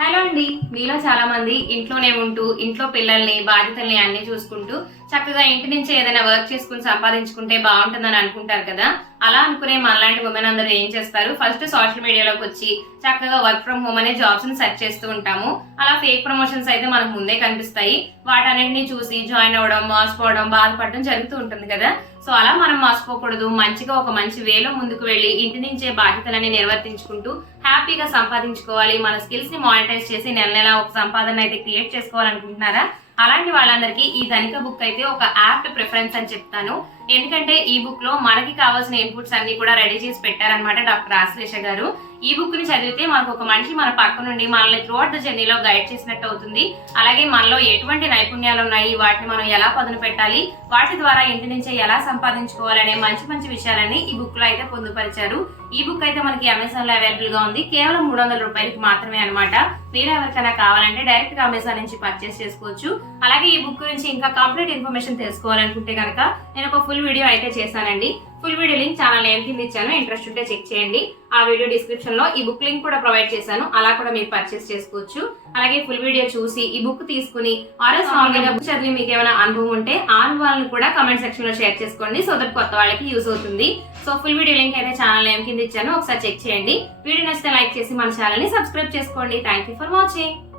Hello అండి. మీలో చాలా మంది ఇంట్లోనే ఉంటూ ఇంట్లో పిల్లల్ని బాధ్యతల్ని అన్ని చూసుకుంటూ చక్కగా ఇంటి నుంచి ఏదైనా వర్క్ చేసుకుని సంపాదించుకుంటే బాగుంటుందని అనుకుంటారు కదా? అలా అనుకునే మనలాంటి ఉమెన్ అందరూ ఏం చేస్తారు? ఫస్ట్ సోషల్ మీడియాలోకి వచ్చి చక్కగా వర్క్ ఫ్రమ్ హోమ్ అనే జాబ్స్ని సెర్చ్ చేస్తూ ఉంటాము. అలా ఫేక్ ప్రమోషన్స్ అయితే మనకు ముందే కనిపిస్తాయి. వాటన్నిటిని చూసి జాయిన్ అవ్వడం మోసపోవడం బాధపడడం జరుగుతూ ఉంటుంది కదా? సో అలా మనం మోసపోకూడదు. మంచిగా ఒక మంచి వేలో ముందుకు వెళ్ళి ఇంటి నుంచే బాధ్యతలని నిర్వర్తించుకుంటూ హ్యాపీగా సంపాదించుకోవాలి. మన స్కిల్స్ని మానిటైజ్ చేసి నెల నెల ఒక సంపాదన అయితే క్రియేట్ చేసుకోవాలనుకుంటున్నారా? అలాంటి వాళ్ళందరికీ ఈ ధనిక బుక్ అయితే ఒక యాప్ట్ ప్రిఫరెన్స్ అని చెప్తాను. ఎందుకంటే ఈ బుక్లో మనకి కావాల్సిన ఇన్పుట్స్ అన్ని కూడా రెడీ చేసి పెట్టారనమాట డాక్టర్ ఆశ్లేష గారు. ఈ బుక్ని చదివితే మనకు ఒక మనిషి మన పక్క నుండి మనల్ని త్రూఅవుట్ ద జర్నీలో గైడ్ చేసినట్టు అవుతుంది. అలాగే మనలో ఎటువంటి నైపుణ్యాలు ఉన్నాయి? వాటిని మనం ఎలా పదును పెట్టాలి? వాటి ద్వారా ఇంటి నుంచే ఎలా సంపాదించుకోవాలనే మంచి మంచి విషయాలని ఈ బుక్లో అయితే పొందుపరిచారు. ఈ బుక్ అయితే మనకి అమెజాన్లో అవైలబుల్గా ఉంది. కేవలం మూడు వందల రూపాయలకి మాత్రమే అనమాట మీరు ఎవరికైనా కావాలంటే డైరెక్ట్గా అమెజాన్ నుంచి పర్చేస్ చేసుకోవచ్చు. అలాగే ఈ బుక్ గురించి ఇంకా కంప్లీట్ ఇన్ఫర్మేషన్ తెలుసుకోవాలనుకుంటే కనుక నేను ఒక ఫుల్ వీడియో అయితే చేశానండి. ఫుల్ వీడియో లింక్ ఛానల్ ఏం కింద ఇచ్చాను. ఇంట్రెస్ట్ ఉంటే చెక్ చేయండి. ఆ వీడియో డిస్క్రిప్షన్లో ఈ బుక్ లింక్ కూడా ప్రొవైడ్ చేశాను. అలా కూడా మీరు పర్చేస్ చేసుకోవచ్చు. అలాగే ఫుల్ వీడియో చూసి ఈ బుక్ తీసుకుని ఆర్ఎస్ బుక్ చదివి మీకు ఏమైనా అనుభవం ఉంటే ఆ అనుభవాలను కూడా కమెంట్ సెక్షన్లో షేర్ చేసుకోండి. సో దట్ కొత్త వాళ్ళకి యూజ్ అవుతుంది. సో ఫుల్ వీడియో లింక్ అయితే ఛానల్ ఏం కింద ఇచ్చాను. ఒకసారి చెక్ చేయండి. వీడియో నచ్చితే లైక్ చేసి మన ఛానల్ని సబ్స్క్రైబ్ చేసుకోండి. Thank you for watching